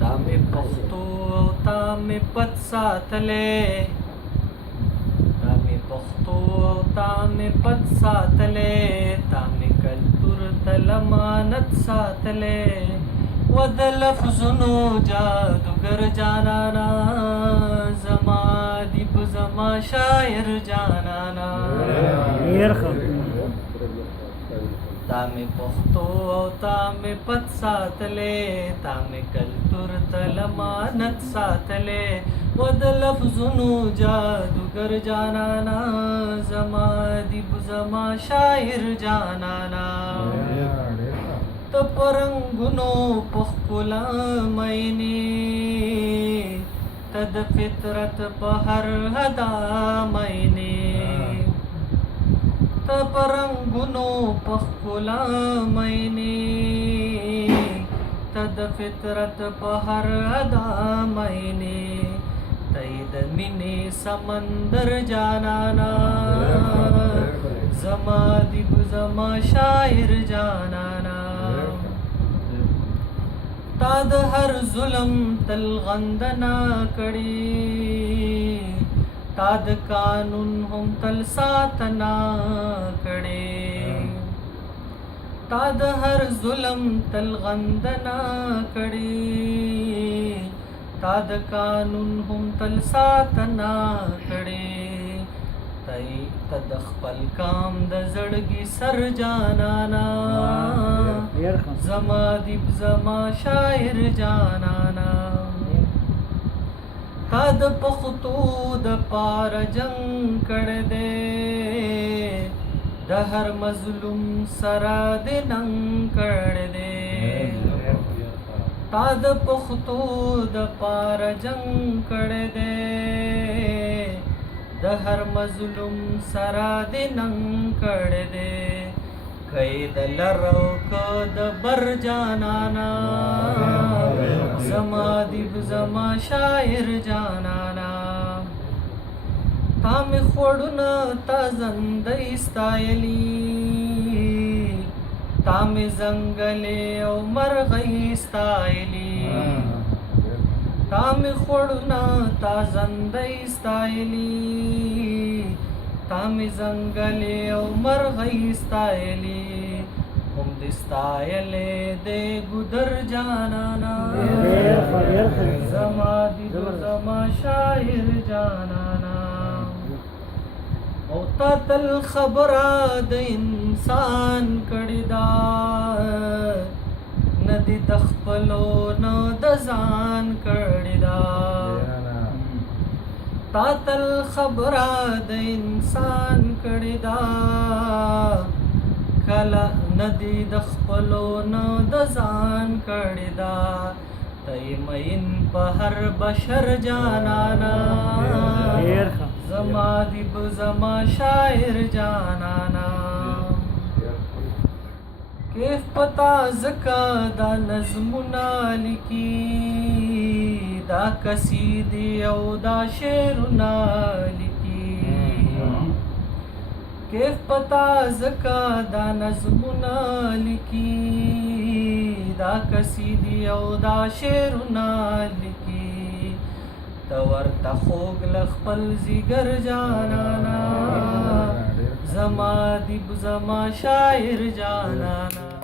تا مې پښتو او تا مې پت ساتلې تا مې پښتو او تا مې پت ساتلې تا مې کلتور تل امانت ساتلې و د لفظونو جادوګر جانانا زما دیب زما شاعر جانانا تا مې پښتو او تا مې پت ساتلې تا مې کلتور تل امانت ساتلې و د لفظونو جادوګر جانانا زما دیب زما شاعر جانانا ته پرنګونو په ښکلا مینې ته د فطرت په هر ادا مینې ته پرنګونو په ښکلا مینې ته د فطرت په هر ادا مینې ته د مینې سمندر جانانا زما دیب زما شاعر جانانا تا د هر ظلم تل غندنا کړي تا د قانون هم تل ساتنا کړي تا د هر ظلم تل غندنا کړي تا د قانون هم تل ساتنا کړي ته د خپل کام د زړګي سر جانانا زما دیب زما شاعر جانانا تا د پښتو د پار جنگ کړ دې د هر مظلوم سره د ننګ کړ دې تا د پښتو د پار جنگ کړ دې د هر مظلوم سره د ننګ کړ دې قید لرو که د بر جانانا زما دیب زما شاعر جانانا تا مې خوړونه تا زندۍ ستایلي تا مې ځنګلې او مرغۍ ستایلي تا مې خوړونه تا زندۍ ستایلي تا مې ځنګلې او مرغۍ ستایلي هم دې ستایلې دې ګودر جانانا زما دیب زما شاعر جانانا او تا تل خبره د انسان کړې ده نه دې د خپلو نه د ځان کړې ده تا تل خبره د انسان کړې ده کله نه دې د خپلو نه د ځان کړې ده ته یې مین په هر بشر جانانا زما دیب زما شاعر جانانا کیف پتا زکا دا نظمونه لیکي دا قصیدې او دا شعرونه لیکي کیف پتا زکا دا نظمونه لیکي دا قصیدې او دا شعرونه لیکي ته ورته خوږ له خپل ځیګر جانانا زما دیب زما شاعر جانانا